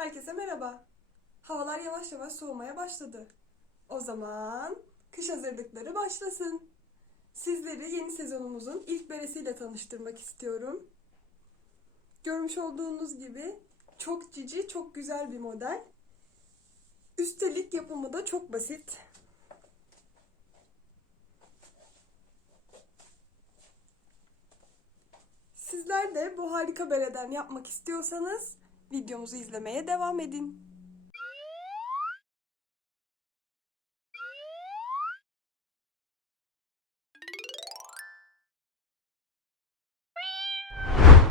Herkese merhaba. Havalar yavaş yavaş soğumaya başladı. O zaman kış hazırlıkları başlasın. Sizleri yeni sezonumuzun ilk beresiyle tanıştırmak istiyorum. Görmüş olduğunuz gibi çok cici, çok güzel bir model. Üstelik yapımı da çok basit. Sizler de bu harika bereden yapmak istiyorsanız videomuzu izlemeye devam edin.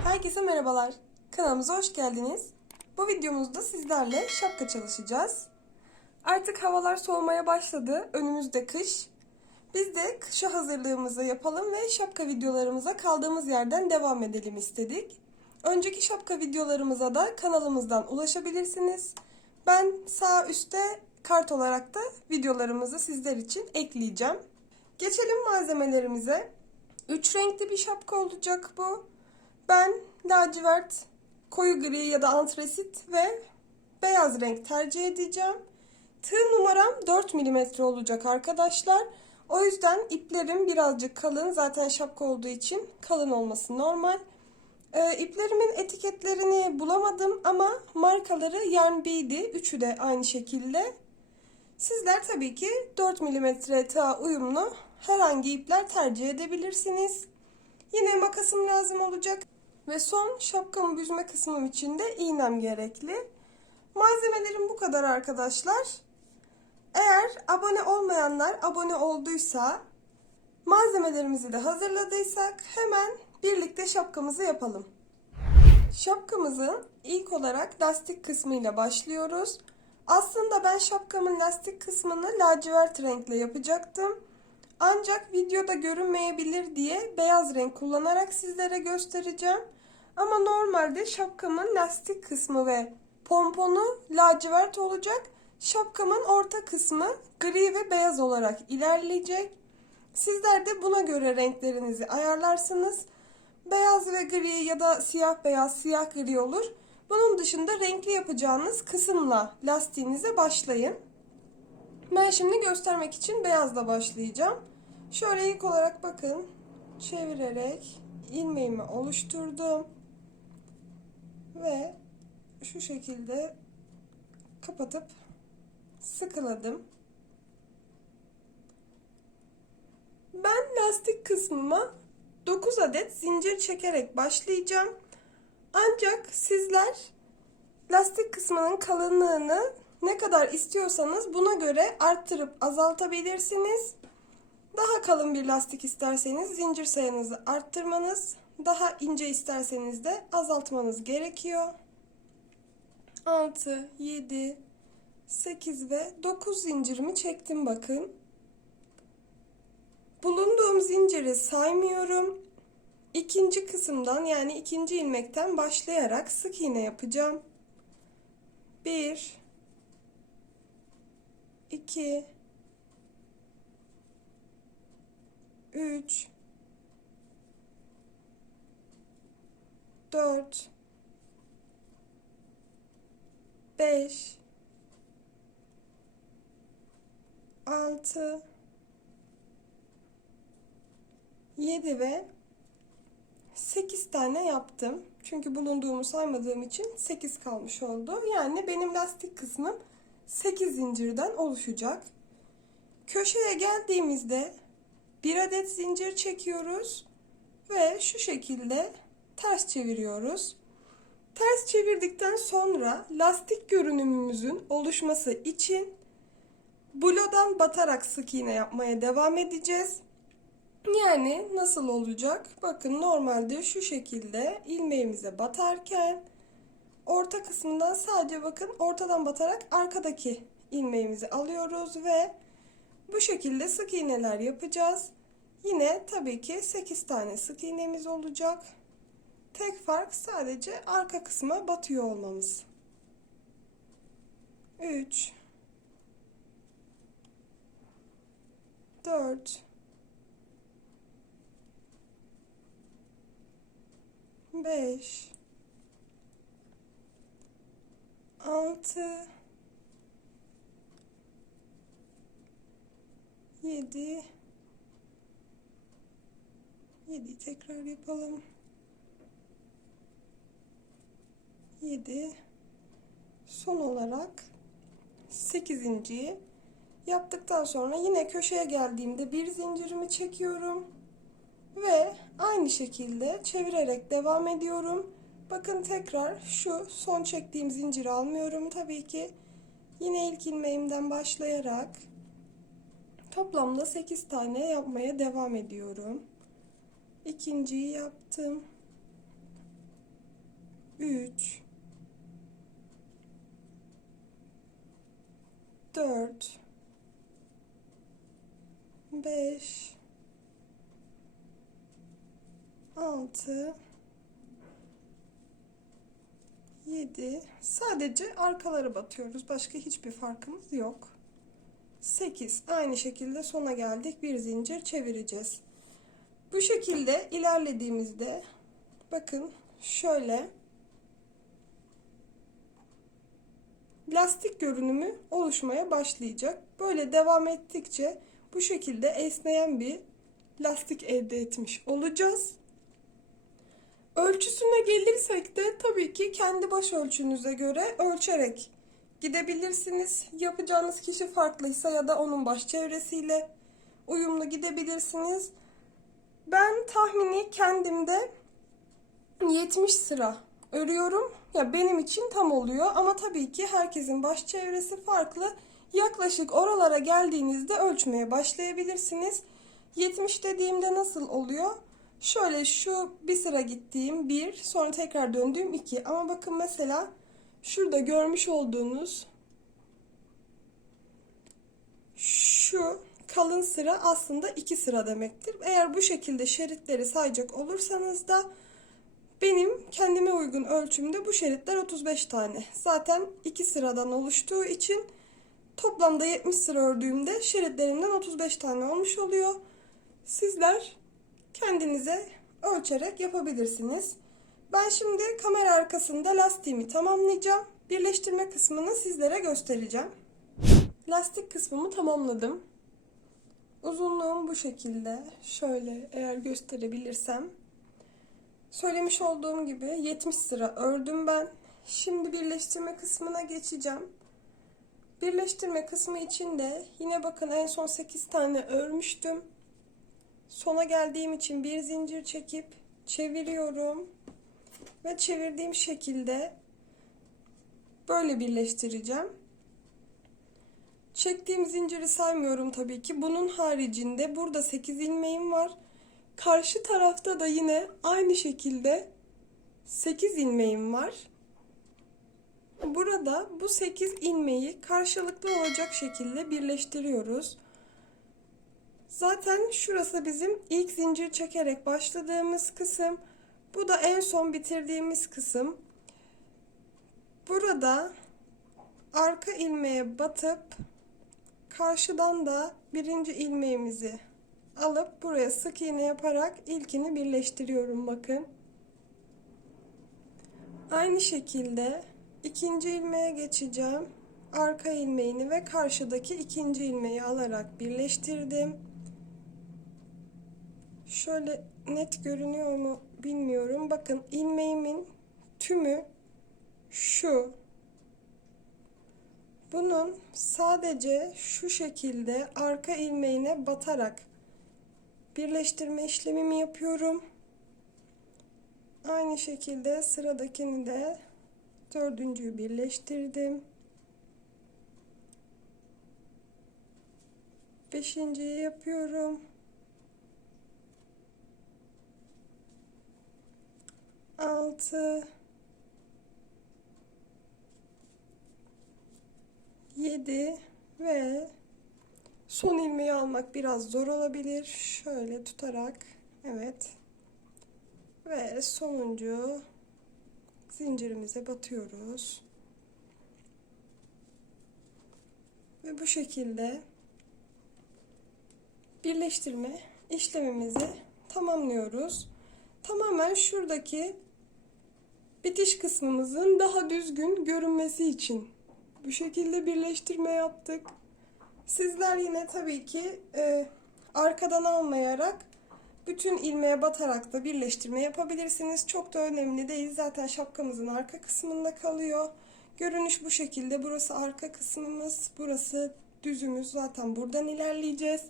Herkese merhabalar. Kanalımıza hoş geldiniz. Bu videomuzda sizlerle şapka çalışacağız. Artık havalar soğumaya başladı. Önümüzde kış. Biz de kışa hazırlığımızı yapalım ve şapka videolarımıza kaldığımız yerden devam edelim istedik. Önceki şapka videolarımıza da kanalımızdan ulaşabilirsiniz. Ben sağ üstte kart olarak da videolarımızı sizler için ekleyeceğim. Geçelim malzemelerimize. Üç renkli bir şapka olacak bu. Ben lacivert, koyu gri ya da antresit ve beyaz renk tercih edeceğim. Tığ numaram 4 mm olacak arkadaşlar. O yüzden iplerim birazcık kalın. Zaten şapka olduğu için kalın olması normal. Ee, iplerimin etiketlerini bulamadım ama markaları Yarn Bead'i. Üçü de aynı şekilde. Sizler tabii ki 4 mm tığa uyumlu herhangi ipler tercih edebilirsiniz. Yine makasım lazım olacak. Ve son şapkamı büzme kısmım için de iğnem gerekli. Malzemelerim bu kadar arkadaşlar. Eğer abone olmayanlar abone olduysa, malzemelerimizi de hazırladıysak hemen birlikte şapkamızı yapalım. Şapkamızın ilk olarak lastik kısmıyla başlıyoruz. Aslında ben şapkamın lastik kısmını lacivert renkle yapacaktım. Ancak videoda görünmeyebilir diye beyaz renk kullanarak sizlere göstereceğim. Ama normalde şapkamın lastik kısmı ve pomponu lacivert olacak. Şapkamın orta kısmı gri ve beyaz olarak ilerleyecek. Sizler de buna göre renklerinizi ayarlarsınız. Beyaz ve gri ya da siyah beyaz, siyah gri olur. Bunun dışında renkli yapacağınız kısımla lastiğinize başlayın. Ben şimdi göstermek için beyazla başlayacağım. Şöyle ilk olarak bakın çevirerek ilmeğimi oluşturdum. Ve şu şekilde kapatıp sıkıladım. Ben lastik kısmıma 9 adet zincir çekerek başlayacağım. Ancak sizler lastik kısmının kalınlığını ne kadar istiyorsanız buna göre arttırıp azaltabilirsiniz. Daha kalın bir lastik isterseniz zincir sayınızı arttırmanız, daha ince isterseniz de azaltmanız gerekiyor. 6, 7, 8 ve 9 zincirimi çektim bakın. Bulunduğum zinciri saymıyorum. İkinci kısımdan yani ikinci ilmekten başlayarak sık iğne yapacağım. 1 2 3 4 5 6 7 ve 8 tane yaptım. Çünkü bulunduğumu saymadığım için 8 kalmış oldu. Yani benim lastik kısmım 8 zincirden oluşacak. Köşeye geldiğimizde bir adet zincir çekiyoruz ve şu şekilde ters çeviriyoruz. Ters çevirdikten sonra lastik görünümümüzün oluşması için blodan batarak sık iğne yapmaya devam edeceğiz. Yani nasıl olacak? Bakın normalde şu şekilde ilmeğimize batarken orta kısmından sadece bakın ortadan batarak arkadaki ilmeğimizi alıyoruz ve bu şekilde sık iğneler yapacağız. Yine tabii ki 8 tane sık iğnemiz olacak. Tek fark sadece arka kısma batıyor olmamız. 3 4 5 6 7 7 tekrar yapalım. 7 son olarak 8. yaptıktan sonra yine köşeye geldiğimde bir zincirimi çekiyorum ve aynı şekilde çevirerek devam ediyorum. Bakın tekrar şu son çektiğim zinciri almıyorum tabii ki. Yine ilk ilmeğimden başlayarak toplamda 8 tane yapmaya devam ediyorum. İkinciyi yaptım. 3 4 5 6 7 sadece arkaları batıyoruz. Başka hiçbir farkımız yok. 8 aynı şekilde sona geldik. Bir zincir çevireceğiz. Bu şekilde ilerlediğimizde bakın şöyle lastik görünümü oluşmaya başlayacak. Böyle devam ettikçe bu şekilde esneyen bir lastik elde etmiş olacağız. Ölçüsüne gelirsek de tabii ki kendi baş ölçünüze göre ölçerek gidebilirsiniz. Yapacağınız kişi farklıysa ya da onun baş çevresiyle uyumlu gidebilirsiniz. Ben tahmini kendimde 70 sıra örüyorum. Ya benim için tam oluyor ama tabii ki herkesin baş çevresi farklı. Yaklaşık oralara geldiğinizde ölçmeye başlayabilirsiniz. 70 dediğimde nasıl oluyor? Şöyle şu bir sıra gittiğim bir, sonra tekrar döndüğüm iki. Ama bakın mesela şurada görmüş olduğunuz şu kalın sıra aslında iki sıra demektir. Eğer bu şekilde şeritleri sayacak olursanız da benim kendime uygun ölçümde bu şeritler 35 tane. Zaten iki sıradan oluştuğu için toplamda 70 sıra ördüğümde şeritlerimden 35 tane olmuş oluyor. Sizler kendinize ölçerek yapabilirsiniz. Ben şimdi kamera arkasında lastiğimi tamamlayacağım. Birleştirme kısmını sizlere göstereceğim. Lastik kısmımı tamamladım. Uzunluğum bu şekilde. Şöyle eğer gösterebilirsem. Söylemiş olduğum gibi 70 sıra ördüm ben. Şimdi birleştirme kısmına geçeceğim. Birleştirme kısmı için de yine bakın en son 8 tane örmüştüm. Sona geldiğim için bir zincir çekip çeviriyorum. Ve çevirdiğim şekilde böyle birleştireceğim. Çektiğim zinciri saymıyorum tabii ki. Bunun haricinde burada 8 ilmeğim var. Karşı tarafta da yine aynı şekilde 8 ilmeğim var. Burada bu 8 ilmeği karşılıklı olacak şekilde birleştiriyoruz. Zaten şurası bizim ilk zincir çekerek başladığımız kısım. Bu da en son bitirdiğimiz kısım. Burada arka ilmeğe batıp karşıdan da birinci ilmeğimizi alıp buraya sık iğne yaparak ilkini birleştiriyorum bakın. Aynı şekilde ikinci ilmeğe geçeceğim. Arka ilmeğini ve karşıdaki ikinci ilmeği alarak birleştirdim. Şöyle net görünüyor mu bilmiyorum. Bakın ilmeğimin tümü şu. Bunun sadece şu şekilde arka ilmeğine batarak birleştirme işlemimi yapıyorum. Aynı şekilde sıradakini de dördüncüyü birleştirdim. Beşinciyi yapıyorum. Altı. Yedi ve Son ilmeği almak biraz zor olabilir. Şöyle tutarak evet. Ve sonuncu zincirimize batıyoruz. Ve bu şekilde birleştirme işlemimizi tamamlıyoruz. Tamamen şuradaki bitiş kısmımızın daha düzgün görünmesi için bu şekilde birleştirme yaptık. Sizler yine tabii ki e, arkadan almayarak bütün ilmeğe batarak da birleştirme yapabilirsiniz. Çok da önemli değil. Zaten şapkamızın arka kısmında kalıyor. Görünüş bu şekilde. Burası arka kısmımız. Burası düzümüz. Zaten buradan ilerleyeceğiz.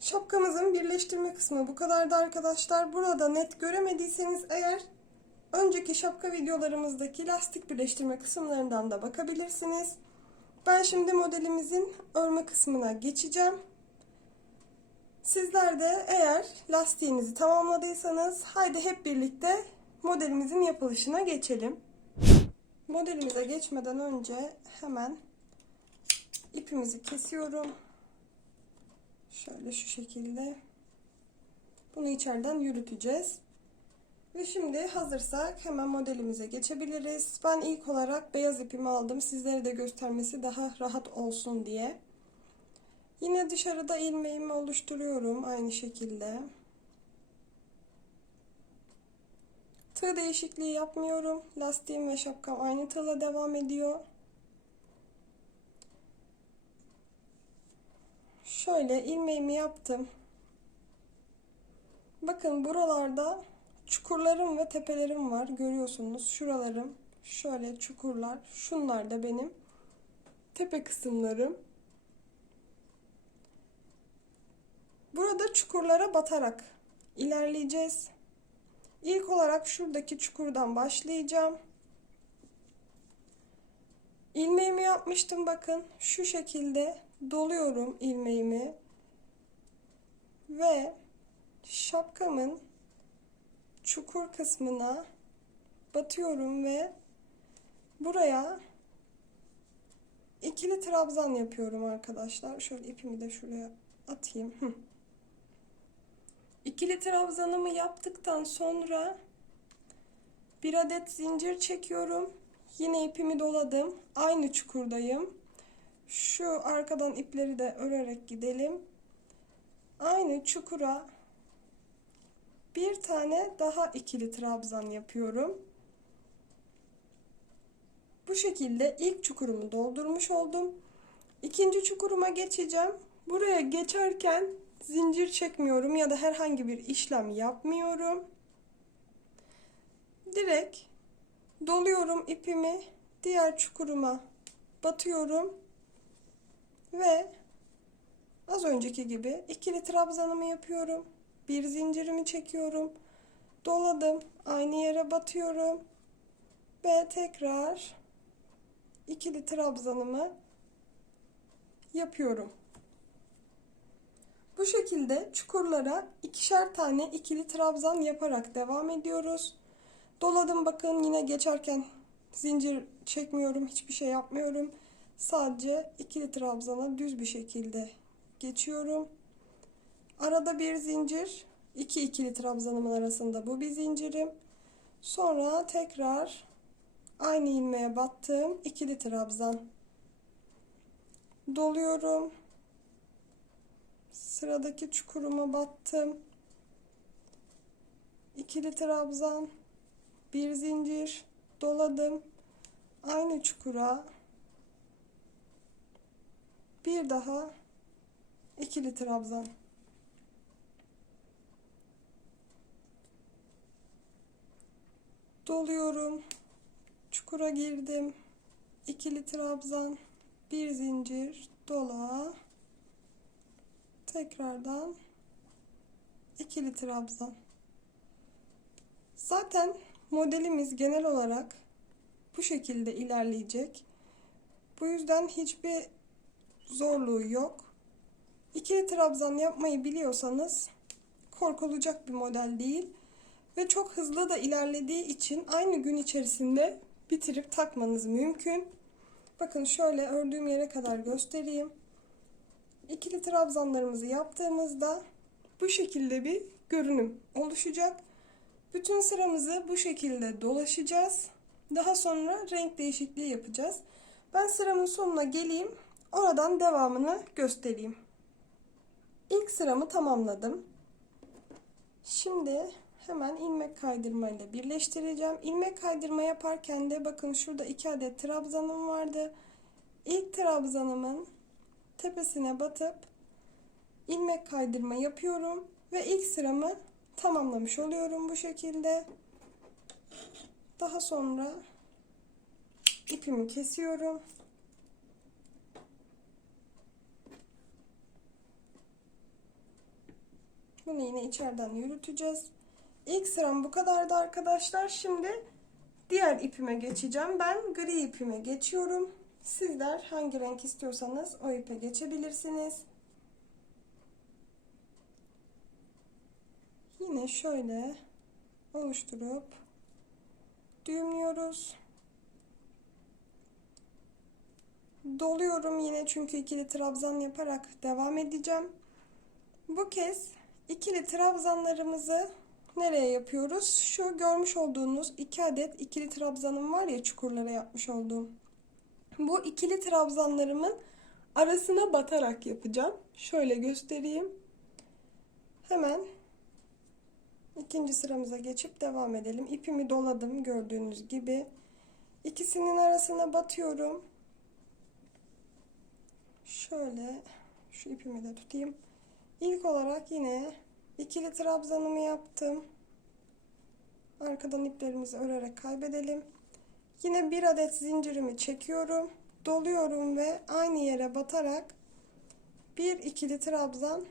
Şapkamızın birleştirme kısmı bu kadardı arkadaşlar. Burada net göremediyseniz eğer önceki şapka videolarımızdaki lastik birleştirme kısımlarından da bakabilirsiniz. Ben şimdi modelimizin örme kısmına geçeceğim. Sizler de eğer lastiğinizi tamamladıysanız haydi hep birlikte modelimizin yapılışına geçelim. Modelimize geçmeden önce hemen ipimizi kesiyorum. Şöyle şu şekilde. Bunu içeriden yürüteceğiz. Ve şimdi hazırsak hemen modelimize geçebiliriz. Ben ilk olarak beyaz ipimi aldım. Sizlere de göstermesi daha rahat olsun diye. Yine dışarıda ilmeğimi oluşturuyorum aynı şekilde. Tığ değişikliği yapmıyorum. Lastiğim ve şapkam aynı tığla devam ediyor. Şöyle ilmeğimi yaptım. Bakın buralarda çukurlarım ve tepelerim var. Görüyorsunuz. Şuralarım şöyle çukurlar. Şunlar da benim tepe kısımlarım. Burada çukurlara batarak ilerleyeceğiz. İlk olarak şuradaki çukurdan başlayacağım. İlmeğimi yapmıştım bakın. Şu şekilde doluyorum ilmeğimi. Ve şapkamın çukur kısmına batıyorum ve buraya ikili trabzan yapıyorum arkadaşlar. Şöyle ipimi de şuraya atayım. İkili trabzanımı yaptıktan sonra bir adet zincir çekiyorum. Yine ipimi doladım. Aynı çukurdayım. Şu arkadan ipleri de örerek gidelim. Aynı çukura bir tane daha ikili trabzan yapıyorum. Bu şekilde ilk çukurumu doldurmuş oldum. İkinci çukuruma geçeceğim. Buraya geçerken zincir çekmiyorum ya da herhangi bir işlem yapmıyorum. Direkt doluyorum ipimi diğer çukuruma batıyorum ve az önceki gibi ikili trabzanımı yapıyorum. Bir zincirimi çekiyorum. Doladım. Aynı yere batıyorum. Ve tekrar ikili trabzanımı yapıyorum. Bu şekilde çukurlara ikişer tane ikili trabzan yaparak devam ediyoruz. Doladım bakın yine geçerken zincir çekmiyorum, hiçbir şey yapmıyorum. Sadece ikili trabzana düz bir şekilde geçiyorum. Arada bir zincir, iki ikili trabzanımın arasında bu bir zincirim. Sonra tekrar aynı ilmeğe battım, ikili trabzan. Doluyorum. Sıradaki çukuruma battım. İkili trabzan, bir zincir, doladım. Aynı çukura bir daha ikili trabzan. Doluyorum. Çukura girdim. İkili trabzan, bir zincir, dola. Tekrardan ikili trabzan. Zaten modelimiz genel olarak bu şekilde ilerleyecek. Bu yüzden hiçbir zorluğu yok. İkili trabzan yapmayı biliyorsanız korkulacak bir model değil. Ve çok hızlı da ilerlediği için aynı gün içerisinde bitirip takmanız mümkün. Bakın şöyle ördüğüm yere kadar göstereyim. İkili trabzanlarımızı yaptığımızda bu şekilde bir görünüm oluşacak. Bütün sıramızı bu şekilde dolaşacağız. Daha sonra renk değişikliği yapacağız. Ben sıramın sonuna geleyim. Oradan devamını göstereyim. İlk sıramı tamamladım. Şimdi hemen ilmek kaydırma ile birleştireceğim. İlmek kaydırma yaparken de bakın şurada iki adet trabzanım vardı. İlk trabzanımın tepesine batıp ilmek kaydırma yapıyorum ve ilk sıramı tamamlamış oluyorum bu şekilde. Daha sonra ipimi kesiyorum. Bunu yine içeriden yürüteceğiz. İlk sıram bu kadardı arkadaşlar. Şimdi diğer ipime geçeceğim. Ben gri ipime geçiyorum. Sizler hangi renk istiyorsanız o ipe geçebilirsiniz. Yine şöyle oluşturup düğümlüyoruz. Doluyorum yine çünkü ikili trabzan yaparak devam edeceğim. Bu kez ikili trabzanlarımızı nereye yapıyoruz? Şu görmüş olduğunuz iki adet ikili trabzanım var ya çukurlara yapmış olduğum. Bu ikili trabzanlarımın arasına batarak yapacağım. Şöyle göstereyim. Hemen ikinci sıramıza geçip devam edelim. İpimi doladım gördüğünüz gibi. İkisinin arasına batıyorum. Şöyle şu ipimi de tutayım. İlk olarak yine ikili trabzanımı yaptım. Arkadan iplerimizi örerek kaybedelim. Yine bir adet zincirimi çekiyorum. Doluyorum ve aynı yere batarak bir ikili trabzan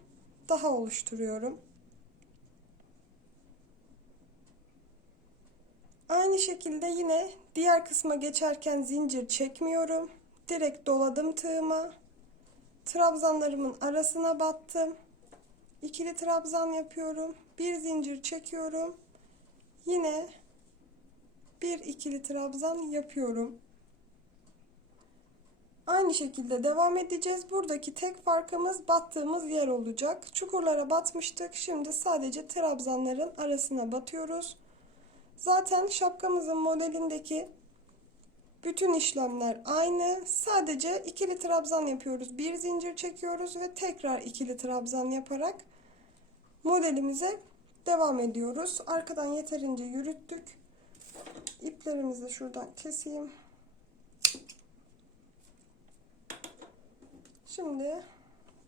daha oluşturuyorum. Aynı şekilde yine diğer kısma geçerken zincir çekmiyorum. Direkt doladım tığıma. Trabzanlarımın arasına battım. İkili trabzan yapıyorum. Bir zincir çekiyorum. Yine bir ikili trabzan yapıyorum. Aynı şekilde devam edeceğiz. Buradaki tek farkımız battığımız yer olacak. Çukurlara batmıştık. Şimdi sadece trabzanların arasına batıyoruz. Zaten şapkamızın modelindeki bütün işlemler aynı. Sadece ikili trabzan yapıyoruz. Bir zincir çekiyoruz ve tekrar ikili trabzan yaparak modelimize devam ediyoruz. Arkadan yeterince yürüttük. İplerimizi şuradan keseyim. Şimdi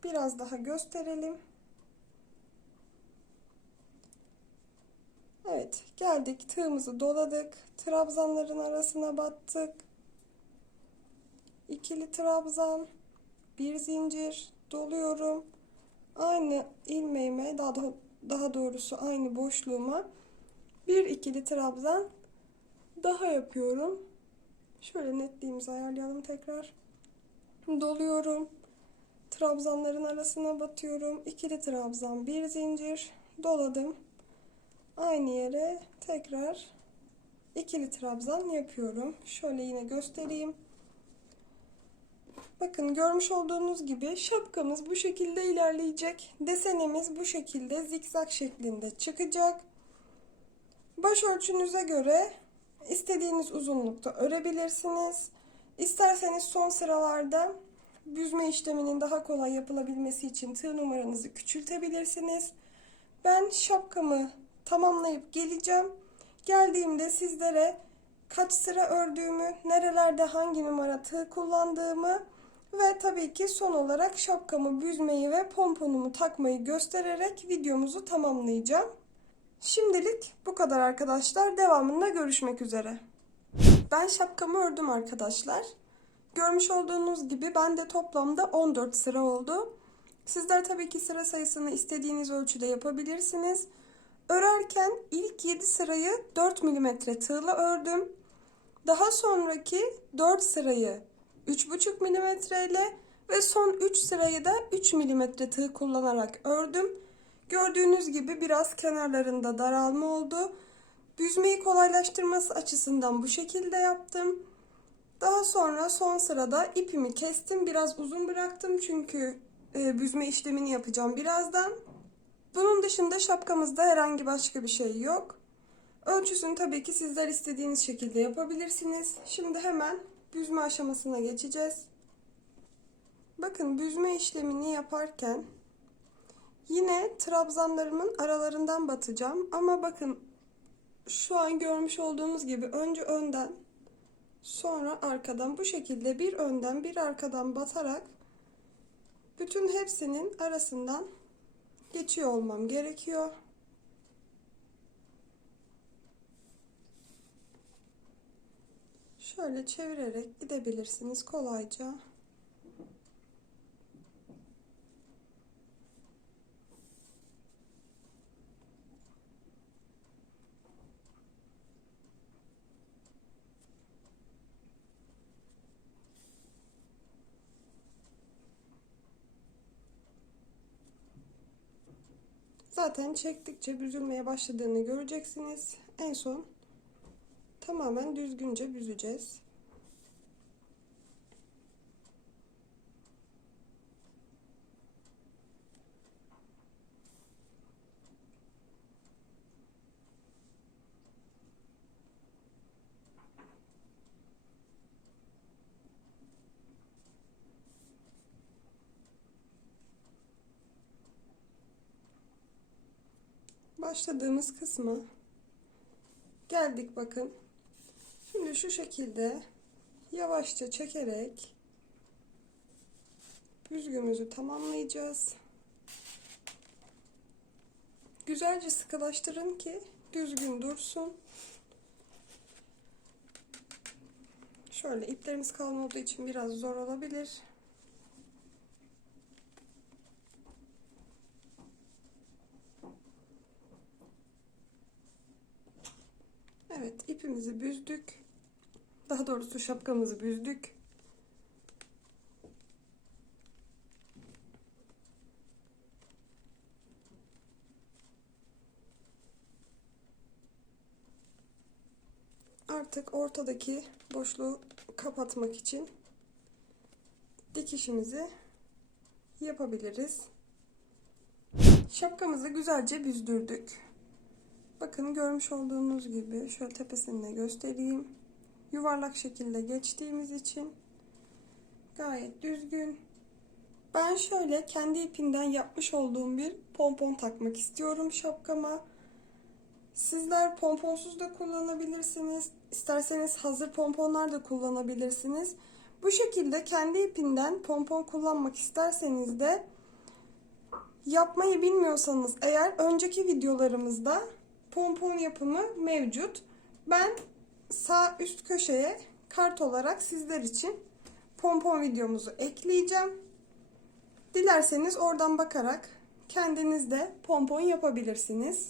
biraz daha gösterelim. Evet geldik tığımızı doladık. Trabzanların arasına battık. İkili trabzan, bir zincir doluyorum. Aynı ilmeğime daha da, daha doğrusu aynı boşluğuma bir ikili trabzan daha yapıyorum. Şöyle netliğimizi ayarlayalım tekrar. Doluyorum. Trabzanların arasına batıyorum. İkili trabzan, bir zincir doladım. Aynı yere tekrar ikili trabzan yapıyorum. Şöyle yine göstereyim. Bakın görmüş olduğunuz gibi şapkamız bu şekilde ilerleyecek. Desenimiz bu şekilde zikzak şeklinde çıkacak. Başörtünüze göre istediğiniz uzunlukta örebilirsiniz. İsterseniz son sıralarda büzme işleminin daha kolay yapılabilmesi için tığ numaranızı küçültebilirsiniz. Ben şapkamı tamamlayıp geleceğim. Geldiğimde sizlere kaç sıra ördüğümü, nerelerde hangi numara tığ kullandığımı ve tabii ki son olarak şapkamı büzmeyi ve pomponumu takmayı göstererek videomuzu tamamlayacağım. Şimdilik bu kadar arkadaşlar. Devamında görüşmek üzere. Ben şapkamı ördüm arkadaşlar. Görmüş olduğunuz gibi bende toplamda 14 sıra oldu. Sizler tabii ki sıra sayısını istediğiniz ölçüde yapabilirsiniz. Örerken ilk 7 sırayı 4 mm tığla ördüm. Daha sonraki 4 sırayı 3,5 mm ile ve son 3 sırayı da 3 mm tığ kullanarak ördüm. Gördüğünüz gibi biraz kenarlarında daralma oldu. Büzmeyi kolaylaştırması açısından bu şekilde yaptım. Daha sonra son sırada ipimi kestim. Biraz uzun bıraktım çünkü e, büzme işlemini yapacağım birazdan. Bunun dışında şapkamızda herhangi başka bir şey yok. Ölçüsünü tabii ki sizler istediğiniz şekilde yapabilirsiniz. Şimdi hemen büzme aşamasına geçeceğiz. Bakın büzme işlemini yaparken Yine trabzanlarımın aralarından batacağım. Ama bakın şu an görmüş olduğunuz gibi önce önden sonra arkadan bu şekilde bir önden bir arkadan batarak bütün hepsinin arasından geçiyor olmam gerekiyor. Şöyle çevirerek gidebilirsiniz kolayca. Zaten çektikçe büzülmeye başladığını göreceksiniz. En son tamamen düzgünce büzeceğiz. Başladığımız kısmı geldik bakın. Şimdi şu şekilde yavaşça çekerek büzgümüzü tamamlayacağız. Güzelce sıkılaştırın ki düzgün dursun. Şöyle iplerimiz kalın olduğu için biraz zor olabilir. Evet ipimizi büzdük. Daha doğrusu şapkamızı büzdük. Artık ortadaki boşluğu kapatmak için dikişimizi yapabiliriz. Şapkamızı güzelce büzdürdük. Bakın görmüş olduğunuz gibi şöyle tepesini de göstereyim. Yuvarlak şekilde geçtiğimiz için gayet düzgün. Ben şöyle kendi ipinden yapmış olduğum bir pompon takmak istiyorum şapkama. Sizler pomponsuz da kullanabilirsiniz. İsterseniz hazır pomponlar da kullanabilirsiniz. Bu şekilde kendi ipinden pompon kullanmak isterseniz de yapmayı bilmiyorsanız eğer önceki videolarımızda pompon yapımı mevcut. Ben sağ üst köşeye kart olarak sizler için pompon videomuzu ekleyeceğim. Dilerseniz oradan bakarak kendiniz de pompon yapabilirsiniz.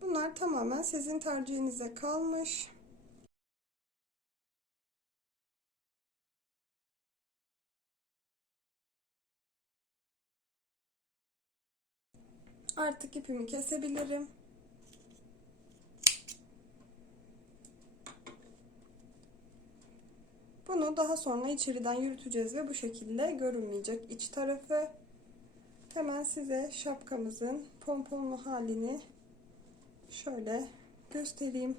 Bunlar tamamen sizin tercihinize kalmış. Artık ipimi kesebilirim. Bunu daha sonra içeriden yürüteceğiz ve bu şekilde görünmeyecek iç tarafı. Hemen size şapkamızın pomponlu halini şöyle göstereyim.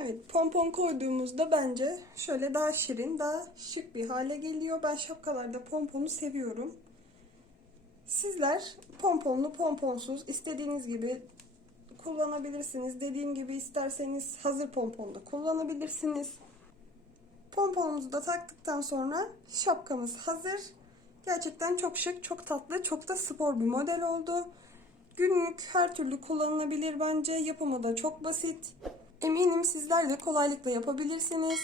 Evet, pompon koyduğumuzda bence şöyle daha şirin, daha şık bir hale geliyor. Ben şapkalarda pomponu seviyorum. Sizler pomponlu, pomponsuz istediğiniz gibi kullanabilirsiniz. Dediğim gibi isterseniz hazır pompon da kullanabilirsiniz. Pomponumuzu da taktıktan sonra şapkamız hazır. Gerçekten çok şık, çok tatlı, çok da spor bir model oldu. Günlük her türlü kullanılabilir bence. Yapımı da çok basit. Eminim sizler de kolaylıkla yapabilirsiniz.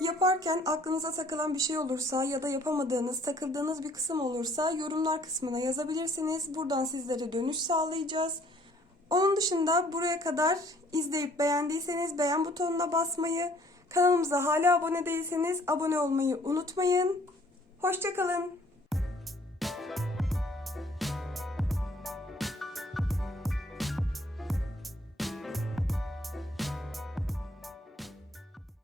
Yaparken aklınıza takılan bir şey olursa ya da yapamadığınız, takıldığınız bir kısım olursa yorumlar kısmına yazabilirsiniz. Buradan sizlere dönüş sağlayacağız. Onun dışında buraya kadar izleyip beğendiyseniz beğen butonuna basmayı, kanalımıza hala abone değilseniz abone olmayı unutmayın. Hoşçakalın.